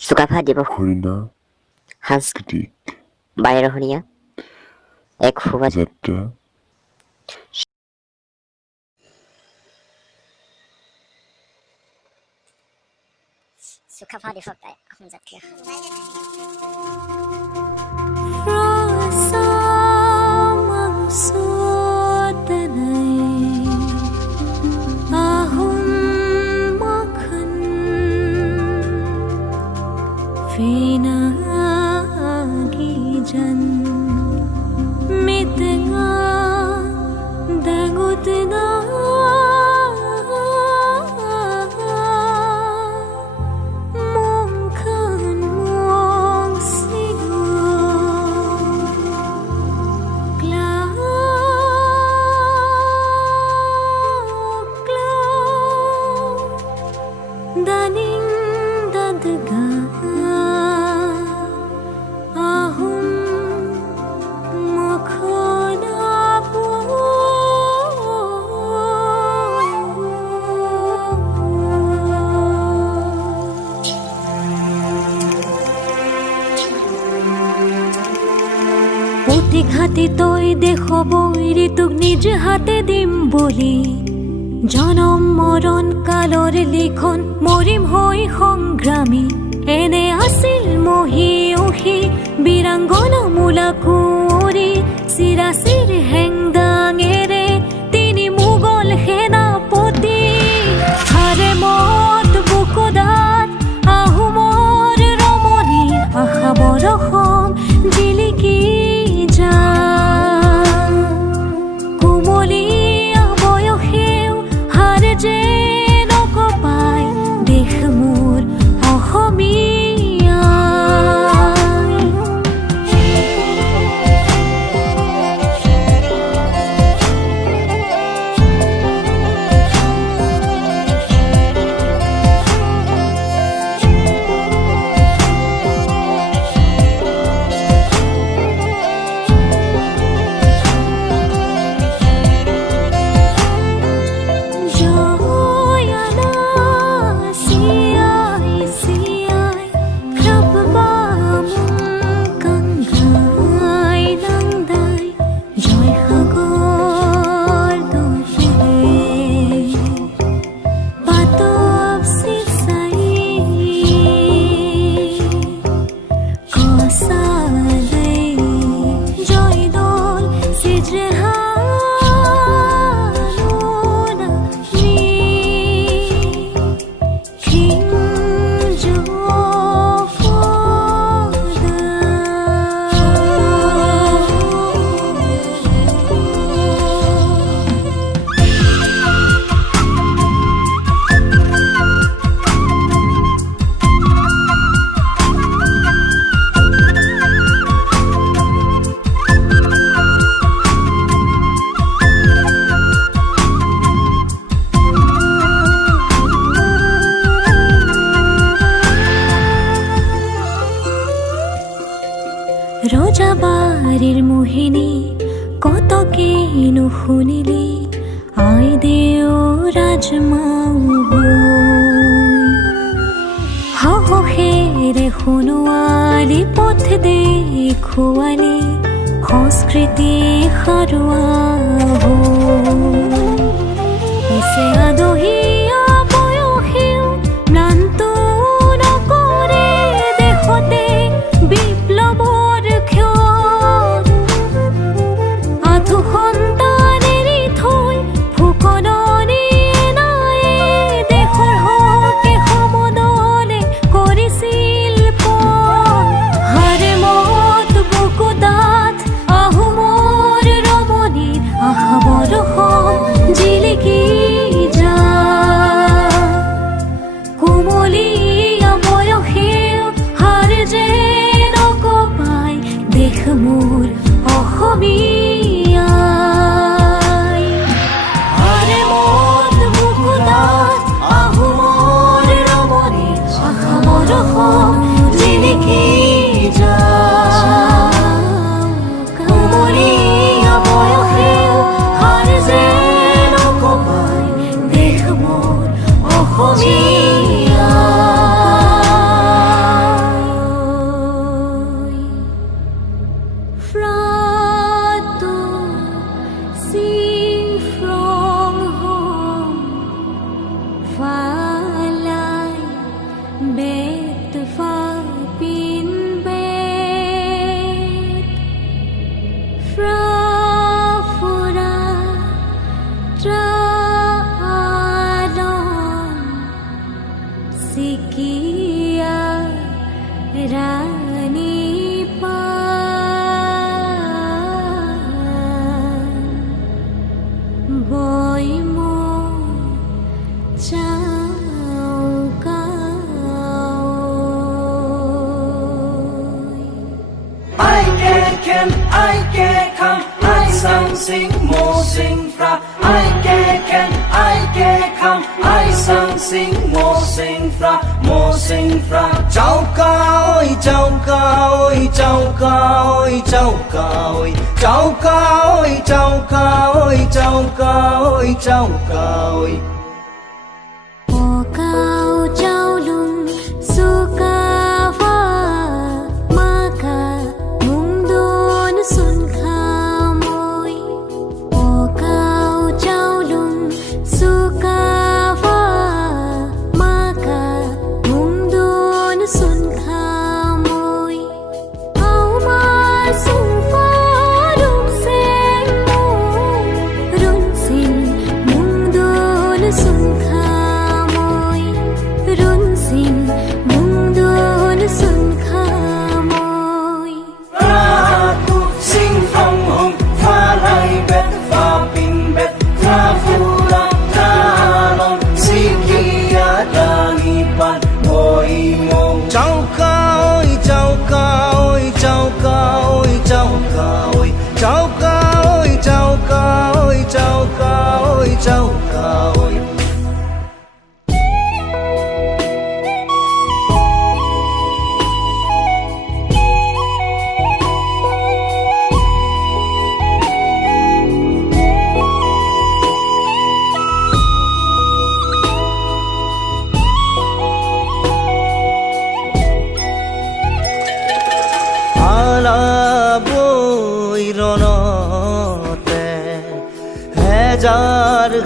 চুকাফা দিৱস হৰিণা সাংস্কৃতিক কৃতিক বাৰেৰহণীয়া এক শোভাযাত্ৰা যাত্ৰা চুকাফা দিৱস আহোম জাতীয় ঘাটি তই দেখবই ঋতুক নিজ হাতে দিম বুলি জনম মৰণ কালৰ লিখন মৰিম হৈ সংগ্ৰামী এনে আছিল মহিয়সী বীৰাংগনা মূলা কুঁৱৰী চিৰাচিৰ হেংদাঙেৰে তিনি মোগল সেনাপতি হাৰে মত বুকুদাত আহোমৰ ৰমণী আশা বৰষম জিলিকি কুমলীয়া বয়সেও হাৰ যে নকপাই দেশ মোৰ অসমীয়া ৰজাবাৰীৰ মোহিনী কতকেনো শুনিলি আই দেও ৰাজমাও সাহসেৰে শুনোৱালি পথ দেখুৱালি সংস্কৃতি সাৰুৱা পিছে আদহীয়া বয়সেও ম্লান্ত নকৰে দেশতে বিপ্লৱ জিলিকি যা Bet Fapin Bet Frafura Traalon Sikia Rani Pan Boy Mo Chao I come, I sang sing mo sing fra. I can, I come, I sang sing mo sing fra, mo sing fra. Chao ca ơi, chao ca ơi, chao ca ơi, chao ca ơi, chao ca ơi, chao ca ơi, chao ca ơi, chao ca ơi. O cao trao lung suka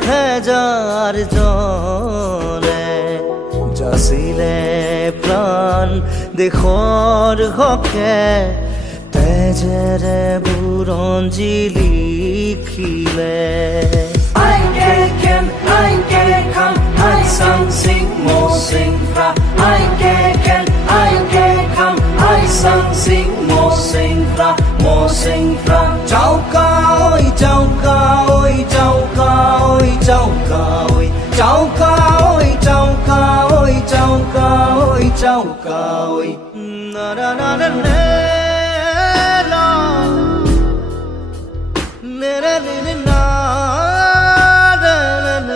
হেজাৰ জনে যাচিলে প্ৰাণ দেশৰ হকে তেজেৰে বুৰঞ্জী লিখিলে I can come, I sang sing mo sing fra. I can come, I sang sing mo sing fra, mo sing fra. Chao ca ơi, chao ca ơi, chao ca ơi, chao ca ơi, chao ca ơi, chao ca ơi, chao ca ơi, chao ca ơi. Na na na na na na na na na.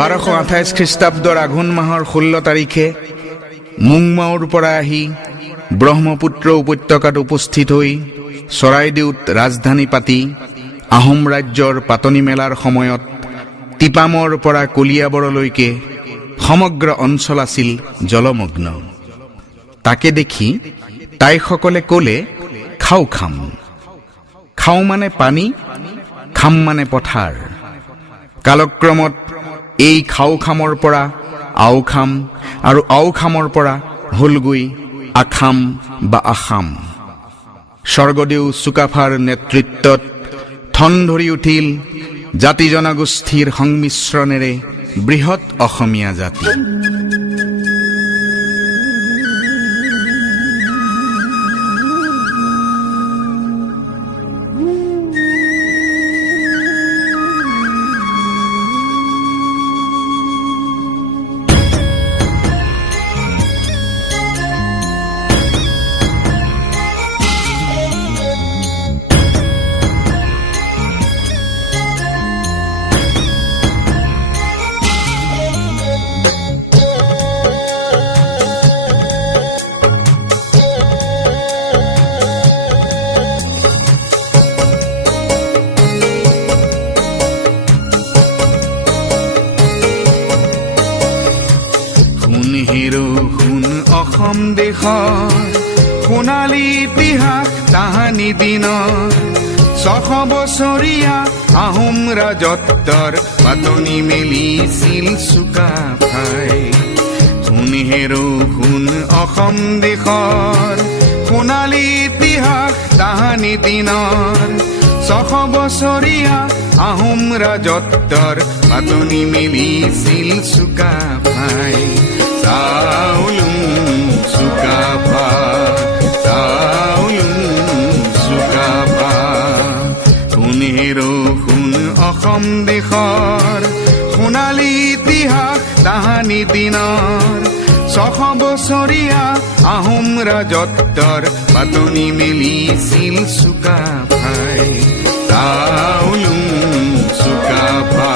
বাৰশ 28 খ্ৰীষ্টাব্দৰ আঘোণ মাহৰ 16 তাৰিখে মুংমাওৰ পৰা আহি ব্ৰহ্মপুত্ৰ উপত্যকাত উপস্থিত হৈ চৰাইদেউত ৰাজধানী পাতি আহোম ৰাজ্যৰ পাতনি মেলাৰ সময়ত টিপামৰ পৰা কলিয়াবৰলৈকে সমগ্ৰ অঞ্চল আছিল জলমগ্ন। তাকে দেখি তাইসকলে ক'লে খাও খাম। খাও মানে পানী, খাম মানে পথাৰ। কালক্ৰমত এই খাওখামৰ পৰা আওখাম আৰু আওখামৰ পৰা হ'লগৈ আখাম বা আসাম। স্বৰ্গদেউ চুকাফাৰ নেতৃত্বত ঠন ধৰি উঠিল জাতি জনগোষ্ঠীৰ সংমিশ্ৰণেৰে বৃহৎ অসমীয়া জাতি। শুন অসম দেশৰ সোণালী ইতিহাস তাহানি দিনৰ 600 বছৰীয়া আহোম ৰাজত্বৰ পাতনি মেলিছিল চুকাফাই। শুন অসম দেশৰ সোণালী ইতিহাস তাহানি দিনৰ 600 বছৰীয়া আহোম ৰাজত্বৰ পাতনি মেলিছিল চুকাফাই। চাউলুং চুকাফা শুন অসম দেশৰ সোণালী ইতিহাস তাহানি দিনৰ 600 বছৰীয়া আহোম ৰাজত্বৰ পাতনি মেলিছিল চুকাফাই। চাউলুং চুকাফা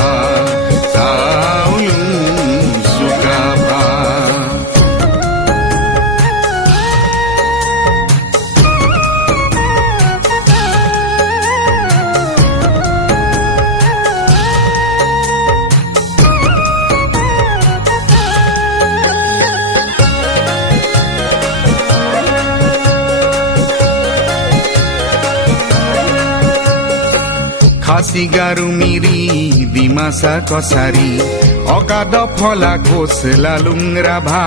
খাচী গাৰু মিৰি ডিমাচা কছাৰী অগাধ ফলা কোচ লালুং ৰাভা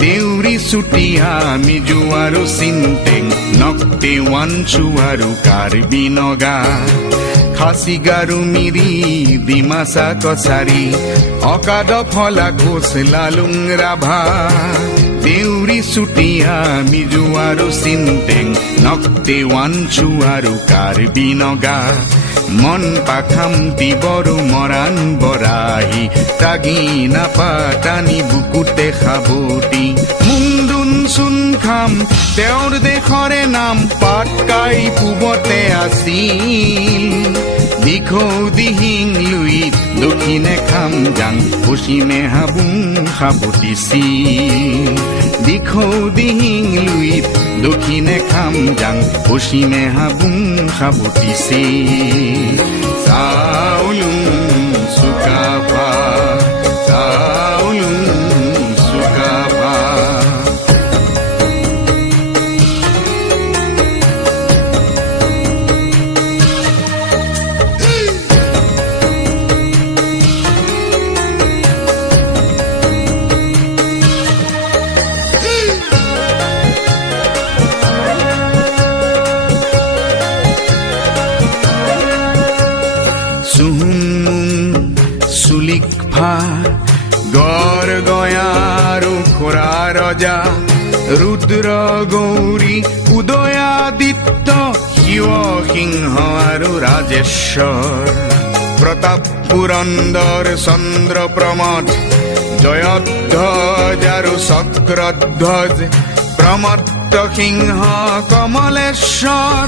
দেউৰী চুতীয়া মিজু আৰু চিন্তেং নক্তে ৱানচু আৰু কাৰ্বি নগা। খাচী গাৰু মিৰি ডিমাচা কছাৰী অগাধ ফলা কোচ লালুং ৰাভা দেউৰী চুতীয়া মিজু আৰু চিন্তেং নক্তে ৱানচু আৰু কাৰ্বি নগা। মন পাখামতি বড়ো মৰাণ বৰাহী তাগি নাপাতানি বুকুতে সাবতি মুংদুন চুন খাম তেওঁৰ দেশৰে নাম পাটকাই পূবতে আছিল। দিখৌ দিহিং লুইত দক্ষিণে খাম জাং পশ্চিমে হাবুং সাবতিছিল। দিখৌ দিহিং লুইত দক্ষিণে খাম জাং পশ্চিমে হাবুং সাবতিছিল। চাউলুং চুকাফা গড় গয়াৰু খুৰা ৰজা ৰুদ্ৰ গৌৰী উদয়াদিত্য শিৱ সিংহ আৰু ৰাজেশ্বৰ প্ৰতাপ পুৰন্দৰ চন্দ্ৰ প্ৰমথ জয়ধ্বজ আৰু চক্ৰধ্বজ প্ৰমত্ত সিংহ কমলেশ্বৰ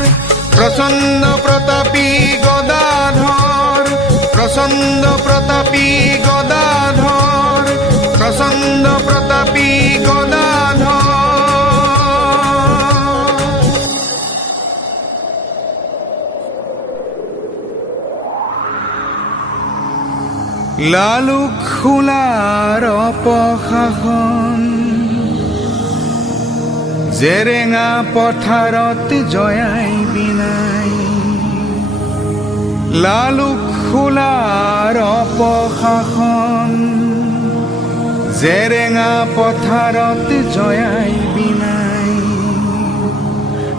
প্ৰচণ্ড প্ৰতাপী গদাধৰ প্ৰচণ্ড প্ৰতাপী গদাধৰ প্ৰচণ্ড প্ৰতাপী গদাধৰ। লালুক খোলাৰ অপশাসন জেৰেঙা পথাৰত জয়াই বিনাই লালুক খোলাৰ অপশাসন জেৰেঙা পথাৰত জয়াই বিনাই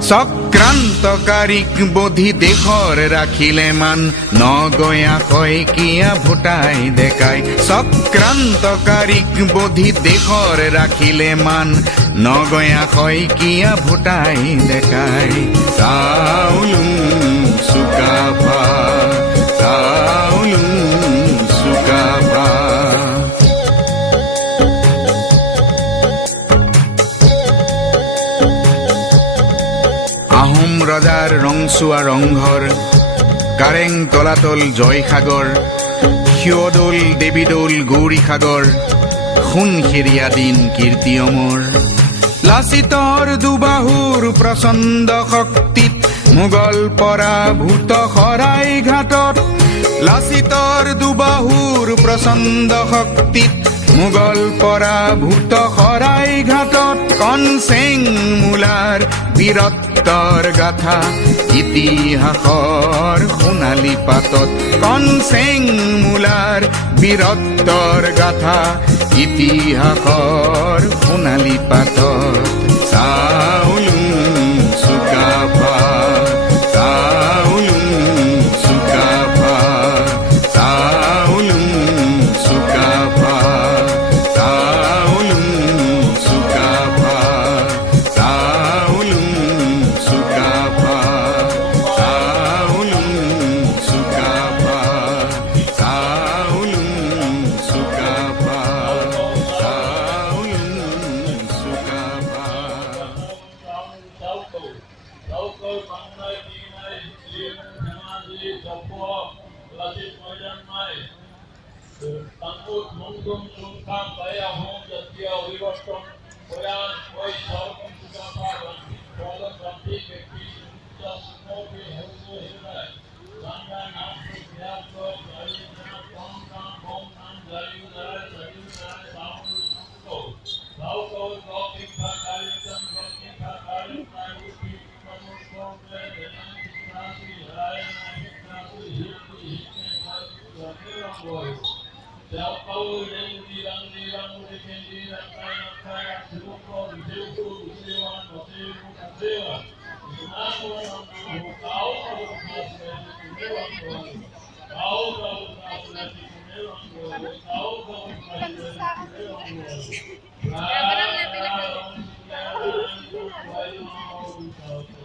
চক্ৰান্তকাৰীক বধি দেশৰ ৰাখিলে মান নগঞা শইকীয়া ভোটাই দেখাই চক্ৰান্তকাৰীক বধি দেশৰ ৰাখিলে মান নগঞা শইকীয়া ভোটাই দেখাই চাউলুং চুকাফা চাউলুং চুকাফা আহোম ৰজাৰ ৰংচুৱা ৰংঘৰ কাৰেং তলাতল জয়সাগৰ শিৱদৌল দেৱীদৌল গৌৰীসাগৰ সোণসেৰীয়া দিন কীৰ্তি অমৰ লাচিতৰ দুবাহুৰ প্ৰচণ্ড শক্তিত মোগল পৰাভূত শৰাই ঘাটত লাচিতৰ দুবাহুৰ প্ৰচণ্ড শক্তিত মোগল পৰাভূত শৰাই ঘাটত কনচেং মূলাৰ বীৰত্বৰ গাথা ইতিহাসৰ সোণালী পাতত কনচেং মূলাৰ বীৰত্বৰ গাথা ইতিহাসৰ সোণালী পাতত চাউলুং চুকাফা চাউলুং চুকাফা চাউলুং চুকাফা চাউলুং চুকাফা চাউলুং চুকাফা চাউলুং চুকাফা চাউলুং চুকাফা চাউলুং চুকাফা